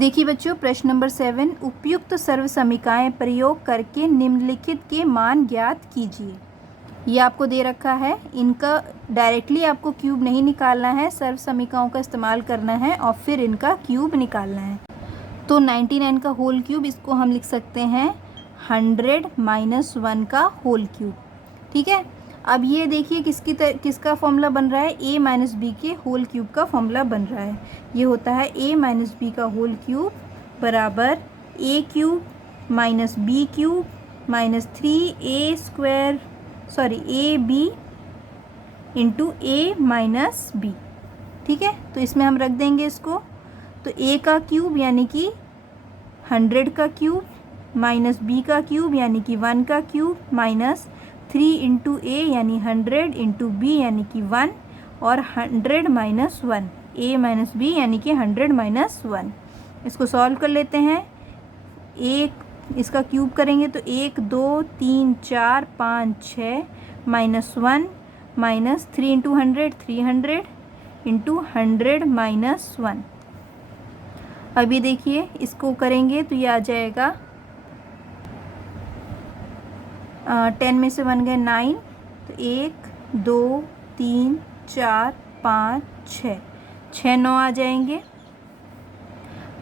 देखिए बच्चों, प्रश्न नंबर 7, उपयुक्त सर्वसमीकाएं प्रयोग करके निम्नलिखित के मान ज्ञात कीजिए। ये आपको दे रखा है। इनका डायरेक्टली आपको क्यूब नहीं निकालना है, सर्वसमीकाओं का इस्तेमाल करना है और फिर इनका क्यूब निकालना है। तो 99 का होल क्यूब, इसको हम लिख सकते हैं 100 - 1 का होल क्यूब। ठीक है। अब ये देखिए किसका फॉर्मूला बन रहा है, a - b के होल क्यूब का फॉर्मूला बन रहा है। ये होता है a - b का होल क्यूब बराबर a cube minus b cube minus 3ab into a minus b। ठीक है, तो इसमें हम रख देंगे इसको। तो a का क्यूब यानी कि 100 का क्यूब माइनस b का क्यूब यानी कि 1 का क्यूब माइनस 3 इंटू a यानी 100 इंटू b यानी कि 1 और 100 माइनस 1, a माइनस b यानी कि 100 माइनस 1। इसको सॉल्व कर लेते हैं। एक इसका क्यूब करेंगे तो 1 2 3 4 5 6 minus 1 minus 3 into 100 300 into 100 minus 1। अभी देखिए इसको करेंगे तो ये आ जाएगा 10 में से 1 गए 9, तो 1 2 3 4 5 6 6 9 आ जाएंगे।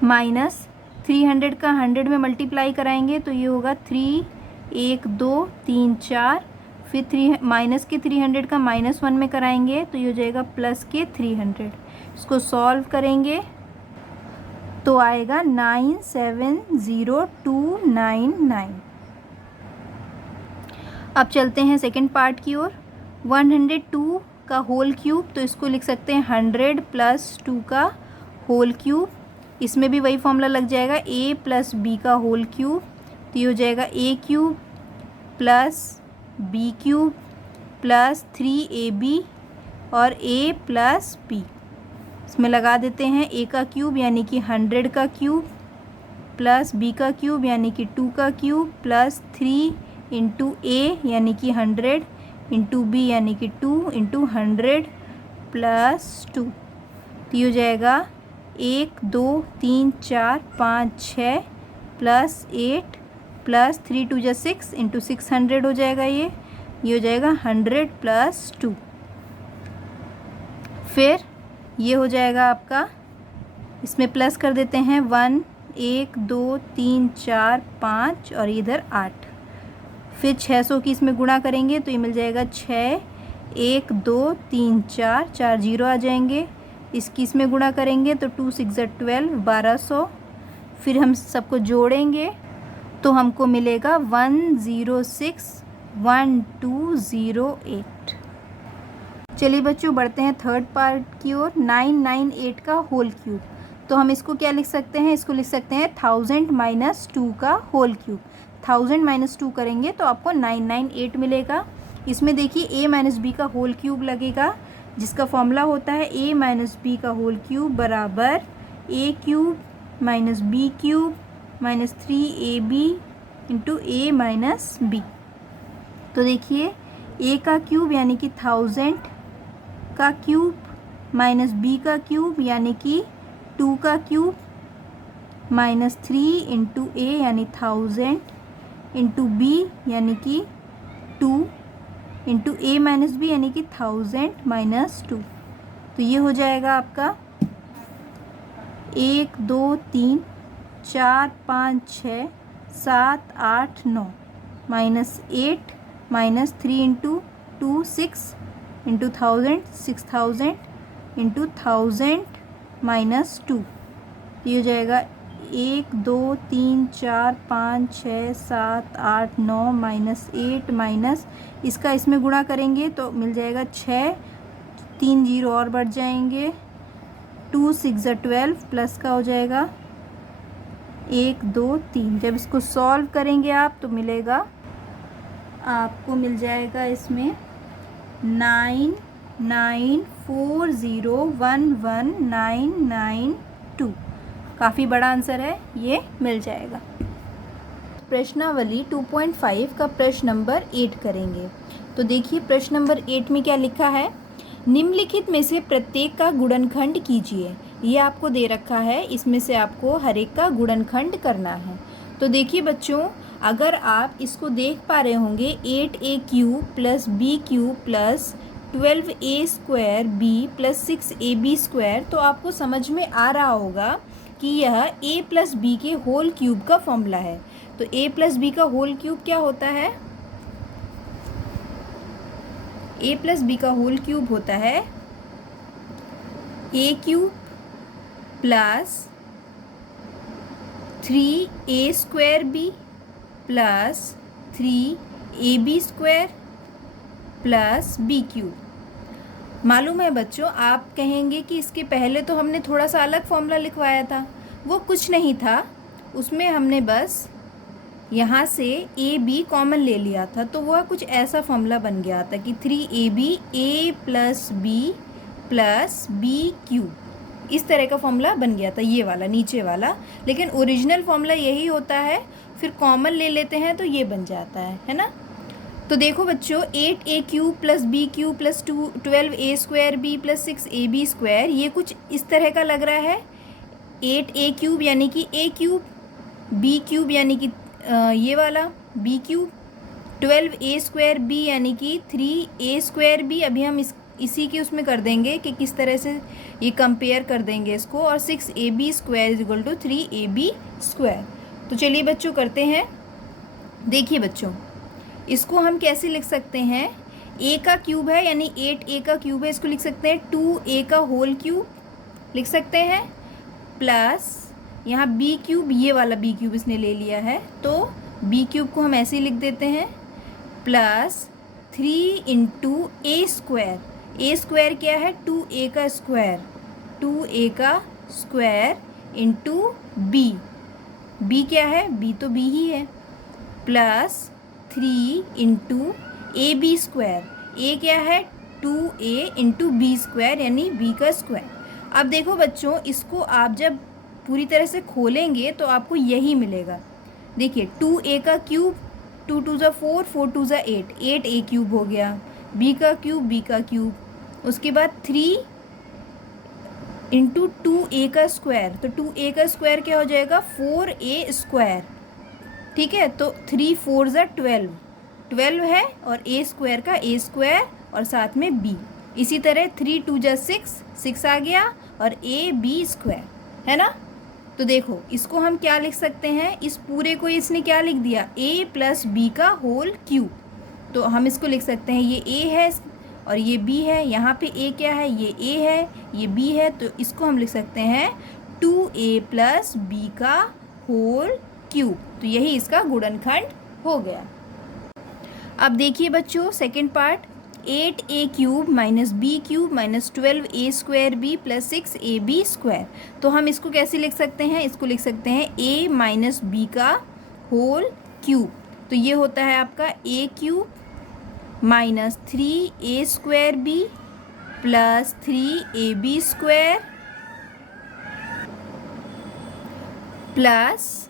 माइनस 300 का 100 में मल्टीप्लाई कराएंगे तो ये होगा 3 1 2 3 4, फिर 3 माइनस के 300 का -1 में कराएंगे तो ये हो जाएगा प्लस के 300। इसको सॉल्व करेंगे तो आएगा 970299। अब चलते हैं सेकंड पार्ट की ओर। 102 का होल क्यूब, तो इसको लिख सकते हैं 100 + 2 का होल क्यूब। इसमें भी वही फॉर्मूला लग जाएगा, a + b का होल क्यूब। तो ये हो जाएगा a cube plus b cube plus 3ab और a + b। इसमें लगा देते हैं a का क्यूब यानी कि 100 का क्यूब प्लस b का क्यूब यानी कि 2 का क्यूब प्लस 3 इंटू a यानी कि 100 इंटू b यानी कि 2 इंटू 100 प्लस 2। तो ये हो जाएगा 1 2 3 4 5 6 प्लस 8 प्लस 3 2 जा 6 इंटू 600 हो जाएगा। ये हो जाएगा 100 प्लस 2। फिर ये हो जाएगा आपका, इसमें प्लस कर देते हैं 1 1 2 3 4 5 और इधर 8। फिर 600 की इसमें गुणा करेंगे तो ये मिल जाएगा 6 1 2 3 4 4 0 आ जाएंगे। इसकी इसमें गुणा करेंगे तो 2 6 12 1200। फिर हम सबको जोड़ेंगे तो हमको मिलेगा 1061208। चलिए बच्चों, बढ़ते हैं थर्ड पार्ट की ओर। 998 का होल क्यूब, तो हम इसको क्या लिख सकते हैं, इसको लिख सकते हैं 1000 - 2 का होल क्यूब। 1000 - 2 करेंगे तो आपको 998 मिलेगा। इसमें देखिए a - b का होल क्यूब लगेगा, जिसका फॉर्मूला होता है a - b का होल क्यूब बराबर a cube minus b cube minus 3ab into a minus b। तो देखिए a का क्यूब यानी कि 1000 का क्यूब माइनस b का क्यूब यानी कि 2 का क्यूब माइनस 3 इंटू a यानी 1000 इंटू b यानी कि 2 इंटू a माइनस b यानी कि 1000 माइनस 2। तो ये हो जाएगा आपका 1 2 3 4 5 6 7 8 9 minus 8 minus 3 into 2 6 into 1000 6000 into 1000 minus 2। ये हो जाएगा 1 2 3 4 5 6 7 8 9 माइनस 8 माइनस इसका इसमें गुणा करेंगे तो मिल जाएगा 6, 3 0 और बढ़ जाएंगे, 2 6 12 प्लस का हो जाएगा 1 2 3। जब इसको सॉल्व करेंगे आप तो मिलेगा आपको, मिल जाएगा इसमें 9940119992। काफ़ी बड़ा आंसर है, ये मिल जाएगा। प्रश्नावली 2.5 का प्रश्न नंबर 8 करेंगे। तो देखिए प्रश्न नंबर 8 में क्या लिखा है, निम्नलिखित में से प्रत्येक का गुणनखंड कीजिए। ये आपको दे रखा है, इसमें से आपको हर एक का गुणनखंड करना है। तो देखिए बच्चों, अगर आप इसको देख पा रहे होंगे 8a³ plus b³ plus 12a² plus 6ab², तो आपको समझ में आ रहा होगा कि यह a प्लस बी के होल क्यूब का फॉर्मूला है। तो a प्लस बी का होल क्यूब क्या होता है? a प्लस बी का होल क्यूब होता है a³ plus 3a² plus 3ab² plus b³। मालूम है बच्चों, आप कहेंगे कि इसके पहले तो हमने थोड़ा सा अलग फॉर्मूला लिखवाया था। वो कुछ नहीं था, उसमें हमने बस यहाँ से ए बी कॉमन ले लिया था, तो वह कुछ ऐसा फॉर्मूला बन गया था कि 3ab a plus B plus b³। इस तरह का फॉर्मूला बन गया था, ये वाला नीचे वाला। लेकिन ओरिजिनल फॉर्मूला यही होता है, फिर कॉमन ले लेते हैं तो ये बन जाता है ना। तो देखो बच्चों, 8a³ plus b³ plus 12a² plus 6ab², ये कुछ इस तरह का लग रहा है। 8a³ यानी कि a³, b³ यानी कि ये वाला b³, 12a² यानी कि 3a²। अभी हम इसी के उसमें कर देंगे कि किस तरह से ये कंपेयर कर देंगे इसको। और 6ab² = 3ab²। तो चलिए बच्चों करते हैं। देखिए बच्चों, इसको हम कैसे लिख सकते हैं? a का क्यूब है यानी 8a का क्यूब है, इसको लिख सकते हैं 2a का होल क्यूब लिख सकते हैं, प्लस यहाँ b³, ये वाला b³ इसने ले लिया है, तो b³ को हम ऐसे ही लिख देते हैं, प्लस 3 × a²। a² क्या है? 2a का स्क्वायर, 2a का स्क्वायर इंटू b क्या है? b तो b ही है, प्लस 3 × ab²। a क्या है? 2a × b² यानी b का स्क्वायर। अब देखो बच्चों, इसको आप जब पूरी तरह से खोलेंगे तो आपको यही मिलेगा। देखिए 2a का क्यूब, 2 × 2 = 4, 4 × 2 = 8, 8a³ हो गया। b का क्यूब, b का क्यूब, उसके बाद 3 × 2a का स्क्वायर, तो 2a का स्क्वायर क्या हो जाएगा? 4a²। ठीक है, तो 3 × 4 = 12, 12 है, और a² का a² और साथ में b। इसी तरह 3 × 2 = 6, 6 आ गया, और ab² है ना। तो देखो इसको हम क्या लिख सकते हैं? इस पूरे को इसने क्या लिख दिया? a प्लस बी का होल क्यूब। तो हम इसको लिख सकते हैं, ये a है और ये b है। यहाँ पे a क्या है? ये a है, ये b है, तो इसको हम लिख सकते हैं 2a प्लस b का होल क्यूब। तो यही इसका गुणनखंड हो गया। अब देखिए बच्चों second part, 8a³ minus b³ minus 12a² plus 6ab²। तो हम इसको कैसे लिख सकते हैं? इसको लिख सकते हैं a माइनस b का होल क्यूब। तो ये होता है आपका a³ minus 3a² plus 3ab² plus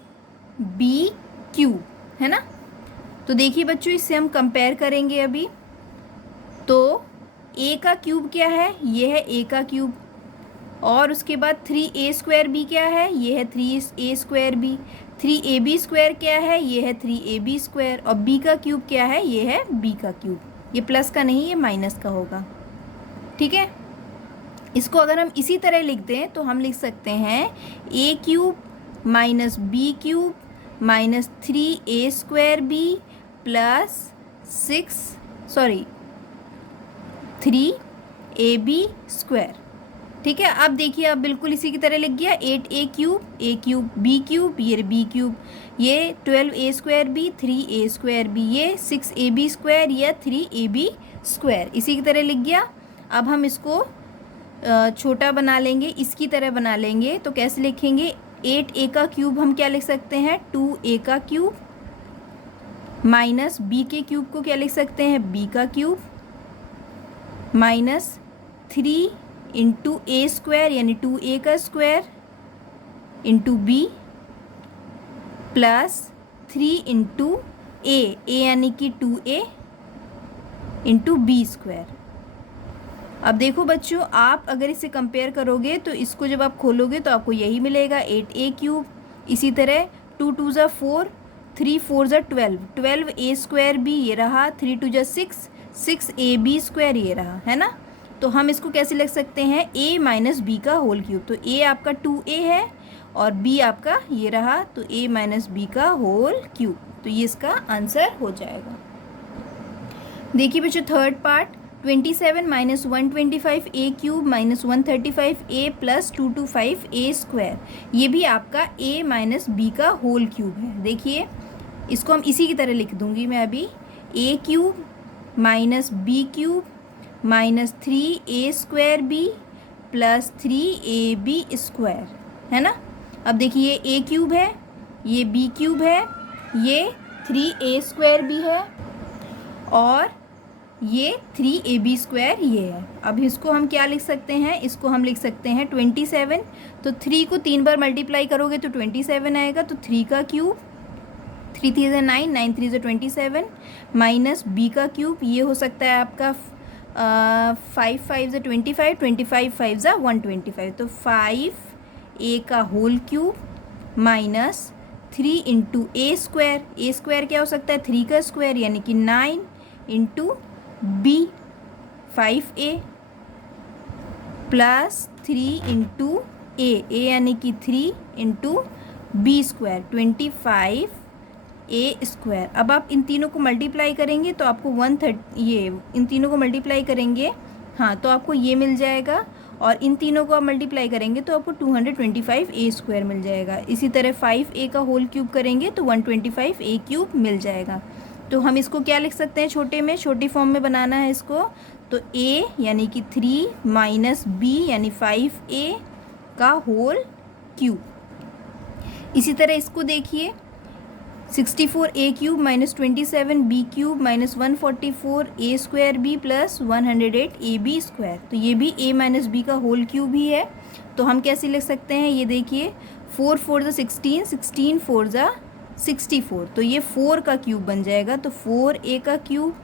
b³ है ना। तो देखिए बच्चों, इससे हम कंपेयर करेंगे अभी। तो a का क्यूब क्या है? ये है a का क्यूब, और उसके बाद 3a² क्या है? ये है 3a²। 3ab² क्या है? ये है 3ab²। और b का क्यूब क्या है? ये है b का क्यूब। ये प्लस का नहीं, ये माइनस का होगा। ठीक है, इसको अगर हम इसी तरह लिख दें तो हम लिख सकते हैं a³ minus b³ minus 3a² plus 3ab²। ठीक है, अब देखिए, अब बिल्कुल इसी की तरह लिख गया 8a³ a³ b³, ये b³, ये 12a² 3a², ये 6ab², या 3ab², इसी की तरह लिख गया। अब हम इसको छोटा बना लेंगे, इसकी तरह बना लेंगे। तो कैसे लिखेंगे? 8a का क्यूब हम क्या लिख सकते हैं? 2a का क्यूब, माइनस b के क्यूब को क्या लिख सकते हैं? b का क्यूब, माइनस 3 × a² यानी 2a का square into b, plus 3 × a यानी कि 2a इंटू b²। अब देखो बच्चों, आप अगर इसे कंपेयर करोगे तो इसको जब आप खोलोगे तो आपको यही मिलेगा 8a³। इसी तरह 2 2 ज़ा 4, 3 4 ज़ा 12, 12a² भी ये रहा, 3 2 ज़ा 6, 6ab² ये रहा, है ना। तो हम इसको कैसे लिख सकते हैं, a माइनस बी का होल क्यूब। तो a आपका 2a है और b आपका ये रहा, तो a माइनस बी का होल क्यूब। तो ये इसका आंसर हो जाएगा। देखिए बच्चों third part, 27 minus 125a³ minus 135a plus 225a²। ये भी आपका a माइनस बी का होल क्यूब है। देखिए इसको हम इसी की तरह लिख दूंगी मैं अभी, a³ minus b³ minus 3a² plus 3ab², है ना। अब देखिए ये a³ है, ये b³ है, ये 3a² भी है और ये 3ab² ये है। अब इसको हम क्या लिख सकते हैं, इसको हम लिख सकते हैं 27। तो 3 को 3 बार मल्टीप्लाई करोगे तो 27 आएगा, तो 3 का क्यूब, 3 3 ज़ा 9, 9 3 ज़ा 27 माइनस b का क्यूब, ये हो सकता है आपका 5 5 ज़ा 25, 25 5 ज़ा 125, तो 5a का whole cube minus 3 into a² क्या हो सकता है, 3 का स्क्वायर यानी कि 9 into b 5a plus 3 into a यानी कि 3 इंटू b² 25a²। अब आप इन तीनों को मल्टीप्लाई करेंगे तो आपको 130, ये इन तीनों को मल्टीप्लाई करेंगे हाँ तो आपको ये मिल जाएगा, और इन तीनों को आप मल्टीप्लाई करेंगे तो आपको 225a² मिल जाएगा। इसी तरह 5a का होल क्यूब करेंगे तो 125a³ मिल जाएगा। तो हम इसको क्या लिख सकते हैं, छोटे में, छोटी फॉर्म में बनाना है इसको, तो a यानी कि 3 माइनस b यानी 5a का होल क्यूब। इसी तरह इसको देखिए, 64a³ minus 27b³ minus 144a² plus 108ab²। तो ये भी a माइनस बी का होल क्यूब ही है। तो हम कैसे लिख सकते हैं, ये देखिए 4 4 ज़ा 16, 16 4 ज़ा 64, तो ये 4 का क्यूब बन जाएगा। तो 4a का क्यूब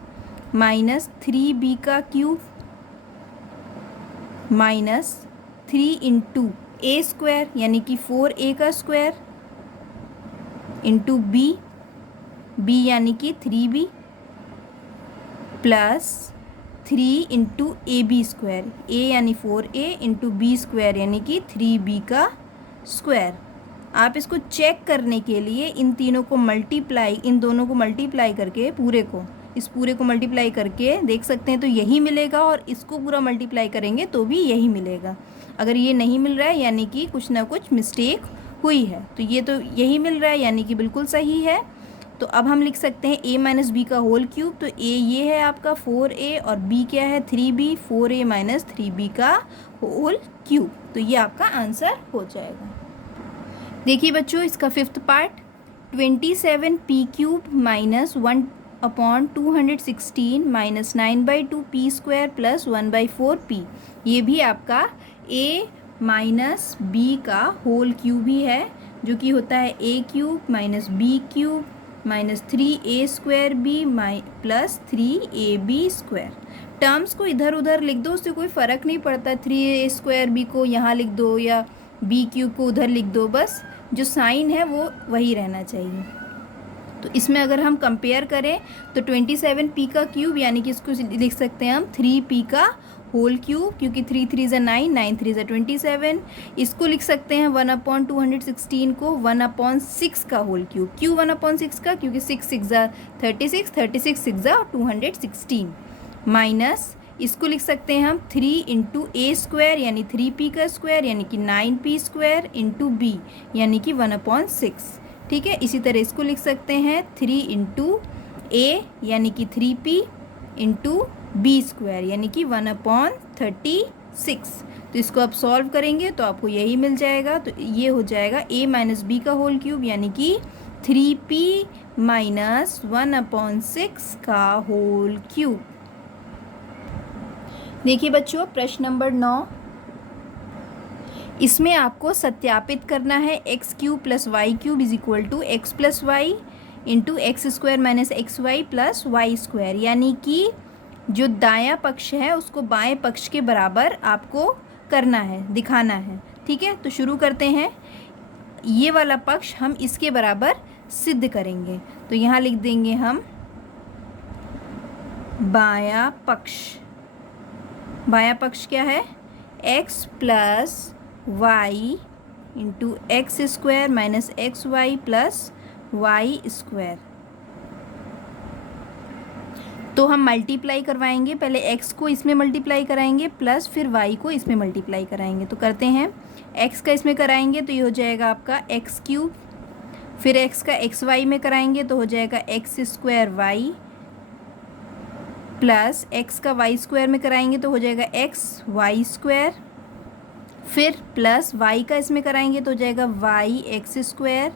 माइनस 3b का क्यूब माइनस 3 इंटू a² यानी कि 4a का स्क्वायर इंटू b यानी कि 3b plus 3 into ab², a यानी 4a इंटू b² यानी कि 3b का स्क्वायर। आप इसको चेक करने के लिए इन तीनों को मल्टीप्लाई, इन दोनों को मल्टीप्लाई करके इस पूरे को मल्टीप्लाई करके देख सकते हैं तो यही मिलेगा, और इसको पूरा मल्टीप्लाई करेंगे तो भी यही मिलेगा। अगर ये नहीं मिल रहा है यानी कि कुछ ना कुछ मिस्टेक हुई है। तो ये तो यही मिल रहा है यानी कि बिल्कुल सही है। तो अब हम लिख सकते हैं a माइनस बी का होल क्यूब। तो a ये है आपका 4a और b क्या है 3b, 4a माइनस 3b का होल क्यूब। तो ये आपका आंसर हो जाएगा। देखिए बच्चों इसका fifth part, 27p³ minus 1/216 minus 9/2p² plus 1/4p। ये भी आपका a माइनस b का होल क्यूब ही है, जो कि होता है a³ minus b³ minus 3a² plus 3ab²। Terms को इधर उधर लिख दो, उससे कोई फ़र्क नहीं पड़ता, 3a² b को यहाँ लिख दो या b³ को उधर लिख दो, बस जो साइन है वो वही रहना चाहिए। तो इसमें अगर हम कंपेयर करें तो 27p का क्यूब यानी कि इसको लिख सकते हैं हम 3p का होल क्यूब, क्योंकि 3 3 ज़ा 9, 9 3 ज़ा 27। इसको लिख सकते हैं 1/216 को 1/6 का होल क्यूब। क्यों 1/6 का, क्योंकि 6 6 ज़ा 36, 36 6 ज़ा 216 माइनस इसको लिख सकते हैं हम 3 इंटू a² यानी 3p का स्क्वायर यानी कि 9p² इंटू b यानी कि 1/6। ठीक है, इसी तरह इसको लिख सकते हैं 3 इंटू a यानी कि 3p इंटू b² यानी कि 1/36। तो इसको आप सॉल्व करेंगे तो आपको यही मिल जाएगा। तो ये हो जाएगा a माइनस बी का होल क्यूब यानी कि 3p माइनस 1/6 का होल क्यूब। देखिए बच्चों प्रश्न नंबर 9, इसमें आपको सत्यापित करना है x³ plus y³ is equal to x plus Y into x² minus xy plus y², यानी कि जो दायां पक्ष है उसको बाएं पक्ष के बराबर आपको करना है, दिखाना है। ठीक है, तो शुरू करते हैं। ये वाला पक्ष हम इसके बराबर सिद्ध करेंगे। तो यहाँ लिख देंगे हम बायां पक्ष। बायां पक्ष क्या है? x plus Y into X square minus X Y plus Y square. तो हम मल्टीप्लाई करवाएंगे, पहले x को इसमें मल्टीप्लाई कराएंगे प्लस फिर y को इसमें मल्टीप्लाई कराएंगे। तो करते हैं, x का इसमें कराएंगे तो ये हो जाएगा आपका एक्स क्यूब, फिर x का एक्स वाई में कराएंगे तो हो जाएगा X square Y, plus x का वाई स्क्वायर में कराएंगे तो हो जाएगा एक्स वाई स्क्वायर, फिर प्लस y का इसमें कराएंगे तो हो जाएगा वाई एक्स स्क्वायर,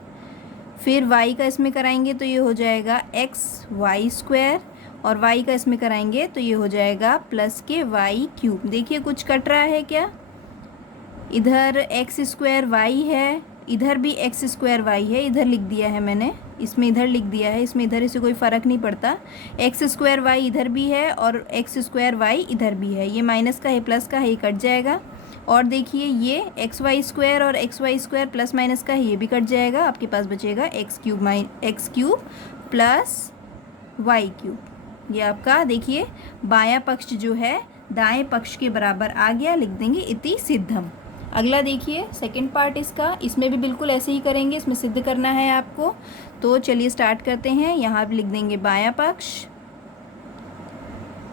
फिर y का इसमें कराएंगे तो ये हो जाएगा एक्स वाई स्क्वायर, और y का इसमें कराएंगे तो ये हो जाएगा प्लस के वाई क्यूब। देखिए कुछ कट रहा है क्या? इधर एक्स स्क्वायर वाई है, इधर भी एक्स स्क्वायर वाई है, इधर लिख दिया है मैंने, इसमें इधर लिख दिया है, इसमें इधर से कोई फ़र्क नहीं पड़ता। एक्स स्क्वायर वाई इधर भी है और एक्स स्क्वायर वाई इधर भी है, ये माइनस का है प्लस का है, ये कट जाएगा। और देखिए ये एक्स वाई स्क्वायर और X Y square plus minus का है, ये भी कट जाएगा। आपके पास बचेगा X cube plus Y cube. ये आपका देखिए बायां पक्ष जो है दाएं पक्ष के बराबर आ गया, लिख देंगे इति सिद्धम। अगला देखिए सेकंड पार्ट इसका, इसमें भी बिल्कुल ऐसे ही करेंगे, इसमें सिद्ध करना है आपको। तो चलिए स्टार्ट करते हैं। यहाँ पे लिख देंगे बायां पक्ष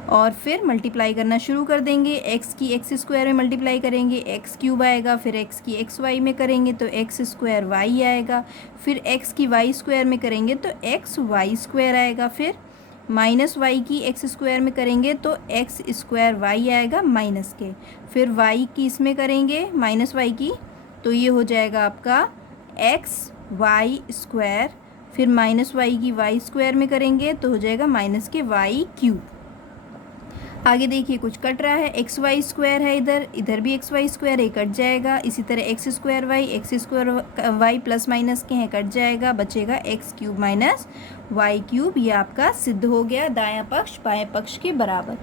और फिर मल्टीप्लाई करना शुरू कर देंगे। एक्स की एक्स स्क्वायर में मल्टीप्लाई करेंगे, एक्स क्यूब आएगा, फिर एक्स की एक्स वाई में करेंगे तो एक्स स्क्वायर वाई आएगा, फिर एक्स की वाई स्क्वायर में करेंगे तो एक्स वाई स्क्वायर आएगा, फिर माइनस वाई की एक्स स्क्वायर में करेंगे तो एक्स स्क्वायर वाई आएगा माइनस के, फिर वाई की इसमें करेंगे माइनस वाई की तो ये हो जाएगा आपका एक्स वाई स्क्वायर, फिर माइनस वाई की वाई स्क्वायर में करेंगे तो हो जाएगा माइनस के वाई क्यूब। आगे देखिए कुछ कट रहा है, एक्स वाई स्क्वायर है इधर, इधर भी एक्स वाई स्क्वायर है, कट जाएगा। इसी तरह X square Y plus minus के हैं, कट जाएगा, बचेगा X cube minus Y cube. ये आपका सिद्ध हो गया दायां पक्ष बाएं पक्ष के बराबर।